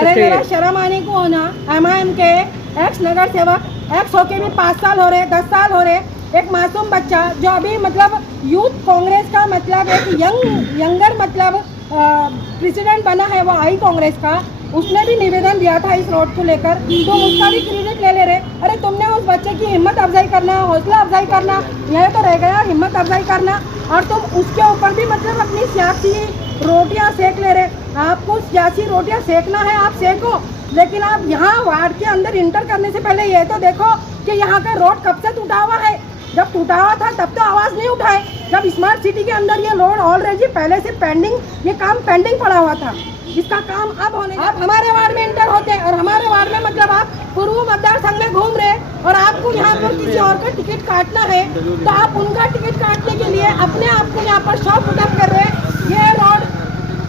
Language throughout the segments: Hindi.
अरे जरा शर्म आने को होना। MIM के एक्स नगर सेवक, एक्स होके भी 5 साल हो रहे, 10 साल हो रहे, एक मासूम बच्चा जो अभी मतलब यूथ कांग्रेस का मतलब एक यंगर मतलब प्रेसिडेंट बना है, वो आई कांग्रेस का, उसने भी निवेदन दिया था इस रोड को लेकर, तो उसका भी क्रेडिट ले ले रहे। अरे तुमने उस बच्चे की हिम्मत अफजाई करना, हौसला अफजाई करना, यह तो रह गया हिम्मत अफजाई करना, और तुम उसके ऊपर भी मतलब अपनी सियासी रोटियां सेक ले रहे। आपको सियासी रोटियां सेकना है आप सेको, लेकिन आप यहाँ वार्ड के अंदर इंटर करने से पहले ये तो देखो कि यहाँ का रोड कब से टूटा हुआ है। जब टूटा हुआ था तब तो आवाज़ नहीं उठाए, जब स्मार्ट सिटी के अंदर ये रोड ऑलरेडी पहले से पेंडिंग, ये काम पेंडिंग पड़ा हुआ था, इसका काम अब होने। आप हमारे वार्ड में इंटर होते और हमारे वार्ड में मतलब आप पूर्व मतदार संघ में घूम रहे और आपको यहाँ पर किसी और का टिकट काटना है, तो आप उनका टिकट काटने के लिए अपने आप को यहाँ पर शॉप पुटअप कर रहे हैं। ये रोड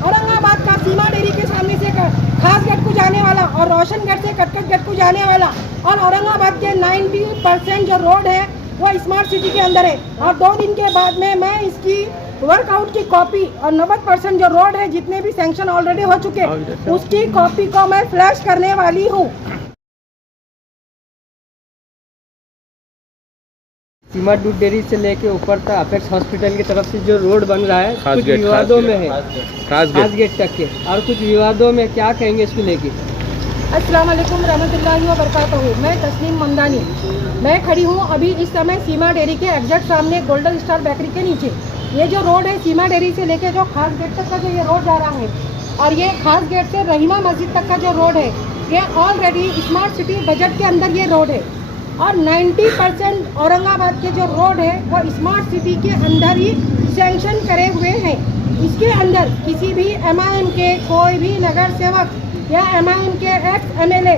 औरंगाबाद का सीमा डेयरी के सामने से खास गेट को जाने वाला और रोशन गेट से कटकट गेट को जाने वाला, और औरंगाबाद के 90% जो रोड है वो स्मार्ट सिटी के अंदर है। और 2 दिन के बाद में मैं इसकी वर्कआउट की कॉपी और 90% जो रोड है जितने भी सैंक्शन ऑलरेडी हो चुके उसकी कॉपी को मैं फ्लैश करने वाली हूँ। सीमा दूध डेयरी से लेके ऊपर तक अपेक्स हॉस्पिटल की तरफ से जो रोड बन रहा है कुछ विवादों में है, खास गेट तक के, और कुछ विवादों में, क्या कहेंगे इसको लेके? अस्सलाम वालेकुम रहमतुल्लाहि व बरकातहू। मैं तस्लीम ममदानी, मैं खड़ी हूँ अभी इस समय सीमा डेयरी के एग्जैक्ट सामने गोल्डन स्टार बेकरी के नीचे। ये जो रोड है सीमा डेयरी से लेके जो खास गेट तक का जो ये रोड जा रहा है, और ये खास गेट से रहीमा मस्जिद तक का जो रोड है, ये ऑलरेडी स्मार्ट सिटी बजट के अंदर ये रोड है, और 90% औरंगाबाद के जो रोड है वो स्मार्ट सिटी के अंदर ही सैंक्शन करे हुए हैं। इसके अंदर किसी भी MIM के कोई भी नगर सेवक या MIM के एक्स MLA,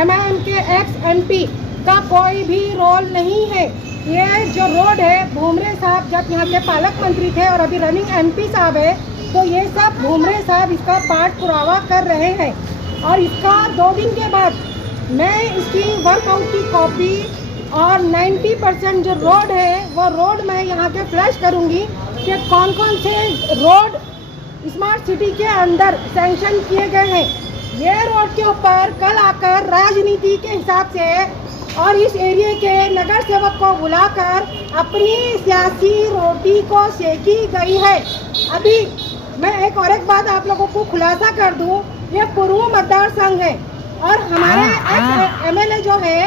MIM के एक्स MP का कोई भी रोल नहीं है। ये जो रोड है भूमरे साहब जब यहाँ के पालक मंत्री थे और अभी रनिंग MP साहब है, तो ये सब भूमरे साहब इसका पाठ पुरावा कर रहे हैं। और इसका 2 दिन के बाद मैं इसकी वर्कआउट की कॉपी और 90% जो रोड है वो रोड मैं यहाँ के फ्लैश करूँगी कि कौन कौन से रोड स्मार्ट सिटी के अंदर सैंक्शन किए गए हैं। ये रोड के ऊपर कल आकर राजनीति के हिसाब से और इस एरिया के नगर सेवक को बुलाकर अपनी सियासी रोटी को सेकी गई है। अभी मैं एक बात आप लोगों को खुलासा कर दूं, ये पूर्व मतदार संघ है और हमारे एक्स MLA जो है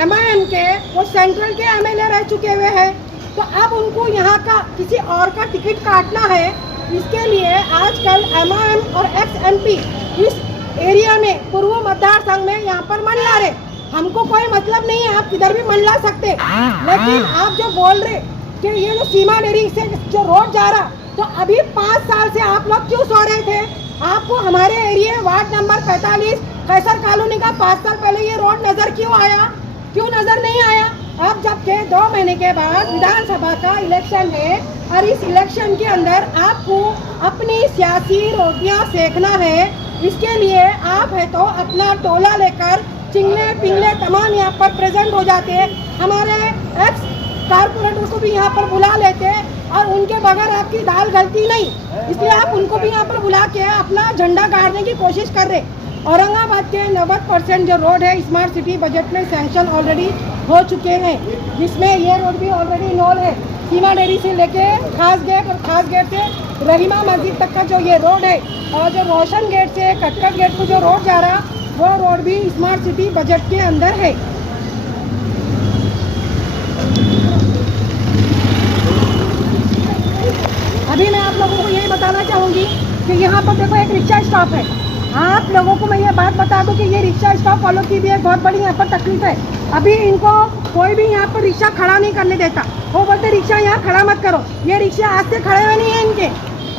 MIM के, वो सेंट्रल के MLA रह चुके हुए हैं, तो अब उनको यहाँ का किसी और का टिकट काटना है। इसके लिए आजकल MIM और एक्स MP इस एरिया में पूर्व मतदार संघ में यहाँ पर मन ला रहे। हमको कोई मतलब नहीं है, आप किधर भी मन ला सकते, लेकिन आप जो बोल रहे कि ये जो सीमा डेयरी से जो रोड जा रहा, तो अभी 5 साल से आप लोग क्यों सो रहे थे? आपको हमारे एरिया वार्ड नंबर 45 कैसर कॉलोनी का 5 साल पहले ये रोड नजर क्यों आया? क्यों नजर नहीं आया? अब जबकि 2 महीने के बाद विधानसभा का इलेक्शन है और इस इलेक्शन के अंदर आपको अपनी सियासी रोटियां सेकना है, इसके लिए आप है तो अपना टोला लेकर चिंगले पिंगले तमाम यहाँ पर प्रेजेंट हो जाते, हमारे एक्स कारपोरेटर को भी यहाँ पर बुला लेते और उनके बगैर आपकी दाल गलती नहीं, इसलिए आप उनको भी यहाँ पर बुला के अपना झंडा गाड़ने की कोशिश कर रहे। औरंगाबाद के 90% जो रोड है स्मार्ट सिटी बजट में सैंक्शन ऑलरेडी हो चुके हैं, जिसमें ये रोड भी ऑलरेडी इन्वॉल्व है। सीमा डेयरी से लेके खास गेट और खास गेट से रहीमा मस्जिद तक का जो ये रोड है, और जो रोशन गेट से कटकट गेट को जो रोड जा रहा, वो रोड भी स्मार्ट सिटी बजट के अंदर है। अभी मैं आप लोगों को यही बताना चाहूँगी कि यहाँ पर देखो एक रिक्शा स्टॉप है। आप लोगों को मैं ये बात बता दूं कि ये रिक्शा स्टॉप वालों की भी एक बहुत बड़ी यहाँ पर तकलीफ है। अभी इनको कोई भी यहाँ पर रिक्शा खड़ा नहीं करने देता, वो बोलते रिक्शा यहाँ खड़ा मत करो। ये रिक्शा आज से खड़े हुए नहीं है इनके,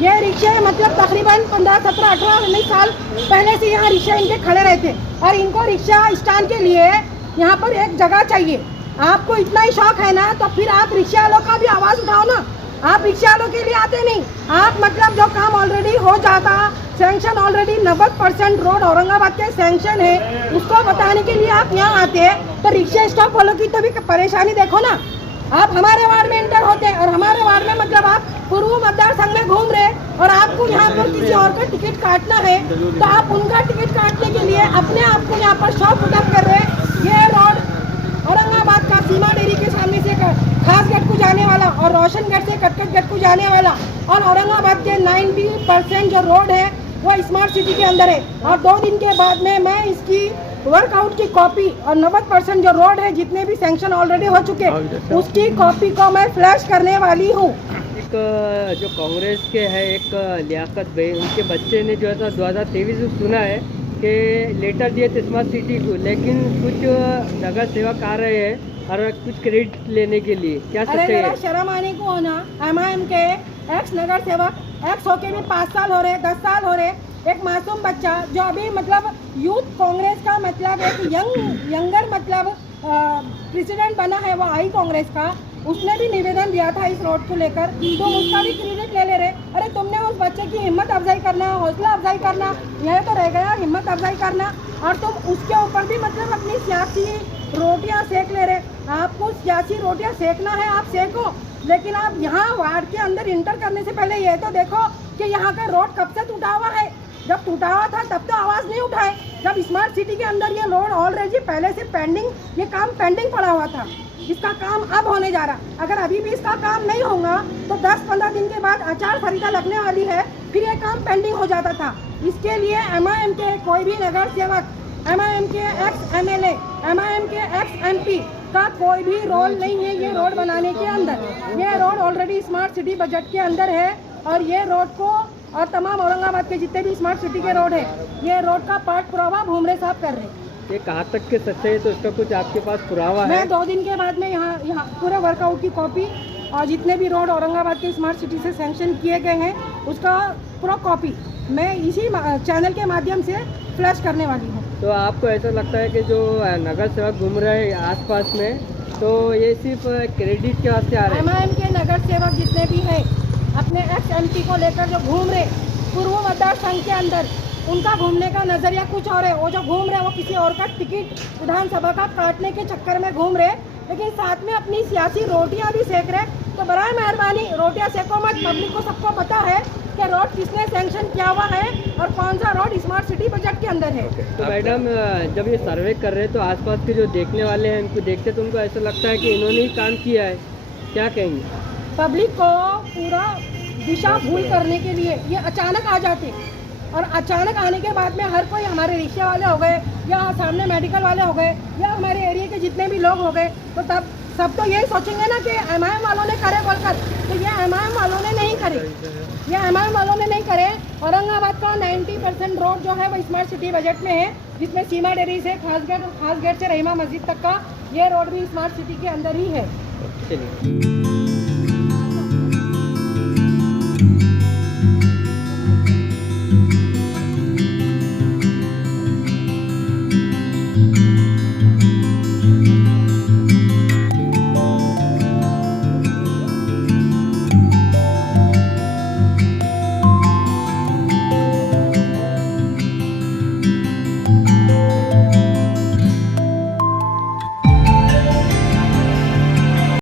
ये रिक्शे मतलब तकरीबन 15, 17, 18, 19 साल पहले से यहाँ रिक्शा इनके खड़े रहते, और इनको रिक्शा स्टैंड के लिए यहाँ पर एक जगह चाहिए। आपको इतना ही शौक है ना, तो फिर आप रिक्शा वालों का भी आवाज़ उठाओ ना। आप रिक्शा वालों के लिए आते नहीं, आप मतलब जो काम ऑलरेडी हो जाता, सैंक्शन ऑलरेडी 90% रोड औरंगाबाद के सैंक्शन है, उसको बताने के लिए आप यहाँ आते हैं, तो रिक्शा स्टॉप वालों की तो भी परेशानी देखो ना। आप हमारे वार्ड में एंटर होते हैं और हमारे वार्ड में मतलब आप पूर्व मतदार संघ में घूम रहे और आपको यहाँ पर किसी और का टिकट काटना है, तो आप उनका टिकट काटने के लिए ऊपर शॉप पुटअप कर रहे हैं। ये रोड औरंगाबाद का सीमा डेयरी के सामने से खासगढ़ को जाने वाला और रोशनगढ़ से कटकटगढ़ को जाने वाला और औरंगाबाद के 90% जो रोड है वो स्मार्ट सिटी के अंदर है। और 2 दिन के बाद में मैं इसकी वर्कआउट की कॉपी और 90% जो रोड है जितने भी सैंक्शन ऑलरेडी हो चुके उसकी कॉपी को मैं फ्लैश करने वाली हूँ। एक जो कांग्रेस के है एक लियाकत भाई, उनके बच्चे ने जो है 2023 में सुना है कि लेटर दिए थे स्मार्ट सिटी को, लेकिन कुछ नगर सेवक आ रहे हैं और कुछ क्रेडिट लेने के लिए, क्या सच्चाई है? शर्म आने को होना। MIM के एक्स नगर सेवक एक्स होके भी 5 साल हो रहे, 10 साल हो रहे, एक मासूम बच्चा जो अभी मतलब यूथ कांग्रेस का मतलब एक यंगर मतलब प्रेसिडेंट बना है वो आई कांग्रेस का, उसने भी निवेदन दिया था इस रोड को लेकर, तो उसका भी क्रेडिट ले रहे। अरे तुमने उस बच्चे की हिम्मत अफजाई करना, हौसला अफजाई करना, यह तो रह गया हिम्मत अफजाई करना, और तुम उसके ऊपर भी मतलब अपनी सियासी रोटियां सेक ले रहे। आपको सियासी रोटियां सेकना है आप सेको, लेकिन आप यहाँ वार्ड के अंदर इंटर करने से पहले ये तो देखो कि यहाँ का रोड कब से टूटा हुआ है। जब टूटा हुआ था तब तो आवाज़ नहीं उठाए, जब स्मार्ट सिटी के अंदर ये रोड ऑलरेडी पहले से पेंडिंग, ये काम पेंडिंग पड़ा हुआ था, इसका काम अब होने जा रहा। अगर अभी भी इसका काम नहीं होगा तो 10-15 दिन के बाद आचार संहिता लगने वाली है, फिर ये काम पेंडिंग हो जाता था। इसके लिए MIM के कोई भी नगर सेवक, MIM के एक्स MLA, MIM के एक्स MP का कोई भी रोल नहीं है ये रोड बनाने के अंदर। ये road already smart city budget के अंदर है और ये रोड को और तमाम औरंगाबाद के जितने भी स्मार्ट सिटी के रोड है ये रोड का पार्ट पुरावा भूमरे साहब कर रहे हैं। ये कहाँ तक के सच्चाई है, तो इसका कुछ आपके पास पुरावा है? मैं 2 दिन के बाद में यहाँ पूरे वर्कआउट की कॉपी और जितने भी रोड औरंगाबाद के स्मार्ट सिटी से सैंक्शन किए गए हैं उसका पूरा कॉपी मैं इसी चैनल के माध्यम से फ्लैश करने वाली हूँ। तो आपको ऐसा लगता है कि जो नगर सेवक घूम रहे हैं आसपास में, तो ये सिर्फ क्रेडिट के वास्ते आ रहे हैं? MIM के नगर सेवक जितने भी हैं अपने एक्स MP को लेकर जो घूम रहे पूर्व मतदार संघ के अंदर, उनका घूमने का नजरिया कुछ और है। वो जो घूम रहे वो किसी और का टिकट विधानसभा का काटने के चक्कर में घूम रहे, लेकिन साथ में अपनी सियासी रोटियां भी सेक रहे। तो बराए मेहरबानी रोटियां सेको मत। पब्लिक को सबको पता है कि रोड किसने सैंक्शन किया हुआ है और कौन सा रोड स्मार्ट सिटी बजट के अंदर है। तो मैडम जब ये सर्वे कर रहे हैं तो आसपास के जो देखने वाले हैं उनको देखते तो उनको ऐसा लगता है कि इन्होंने ही काम किया है, क्या कहेंगे? पब्लिक को पूरा दिशा भूल करने के लिए ये अचानक आ जाते, और अचानक आने के बाद में हर कोई, हमारे रिक्शा वाले हो गए या सामने मेडिकल वाले हो गए या हमारे एरिया के जितने भी लोग हो गए, तो तब सब तो यही सोचेंगे ना कि MIM वालों ने करे बोलकर। तो ये MIM वालों ने नहीं करे, ये MIM वालों ने नहीं करे। औरंगाबाद का 90% रोड जो है वो स्मार्ट सिटी बजट में है, जिसमें सीमा डेयरी से खासगढ़ से रहीमा मस्जिद तक का ये रोड भी स्मार्ट सिटी के अंदर ही है। चलिए।